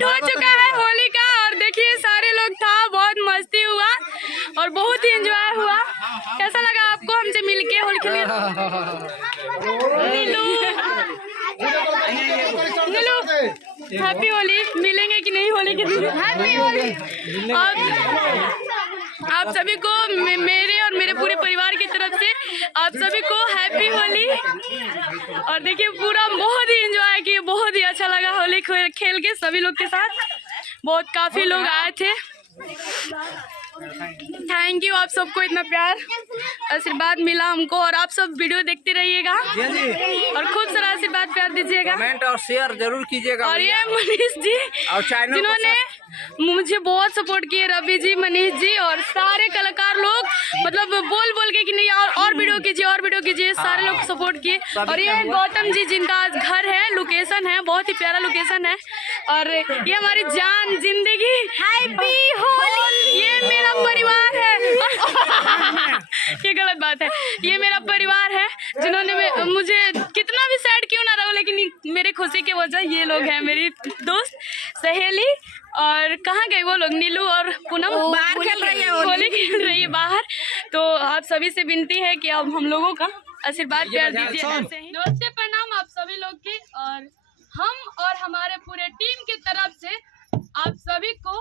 Start हो चुका है होली का और देखिए सारे लोग था, बहुत मस्ती हुआ और बहुत ही एंजॉय हुआ। कैसा लगा आपको हमसे मिलके होली खेले? नीलू हैप्पी होली। मिलेंगे कि नहीं होली के दिन? हैप्पी होली। आप सभी को मेरे और मेरे पूरे परिवार की तरफ से आप सभी को हैप्पी होली। और देखिए पूरा बहुत ही एंजॉय किए, बहुत ही अच्छा लगा होली खेल के सभी लोग के साथ। बहुत काफ़ी लोग आए थे। थैंक यू आप सबको, इतना प्यार आशीर्वाद मिला हमको। और आप सब वीडियो देखते रहिएगा और खूब सारा आशीर्वाद प्यार दीजिएगा, कमेंट और शेयर जरूर कीजिएगा। और ये मनीष जी और जिन्होंने मुझे बहुत सपोर्ट किए, रवि जी, मनीष जी और सारे कलाकार लोग, मतलब बोल के कि नहीं और वीडियो कीजिए और वीडियो कीजिए, सारे लोग सपोर्ट किए। और ये गौतम जी जिनका आज घर है, लोकेशन है, बहुत ही प्यारा लोकेशन है। और ये हमारी जान जिंदगी हैप्पी होली। ये मेरा परिवार है ये गलत बात है, ये मेरा परिवार है जिन्होंने मुझे कितना भी सैड क्यों ना रहो, लेकिन मेरे खुशी की वजह ये लोग हैं, मेरी दोस्त सहेली। और कहाँ गए वो लोग? नीलू और पूनम बाहर खेल रही है, होली खेल रही है बाहर। तो आप सभी से विनती है कि आप हम लोगों का आशीर्वाद प्यार दीजिए। नमस्ते, प्रणाम आप सभी लोग की, और हम और हमारे पूरे टीम की तरफ से आप सभी को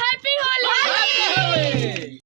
हैप्पी होली।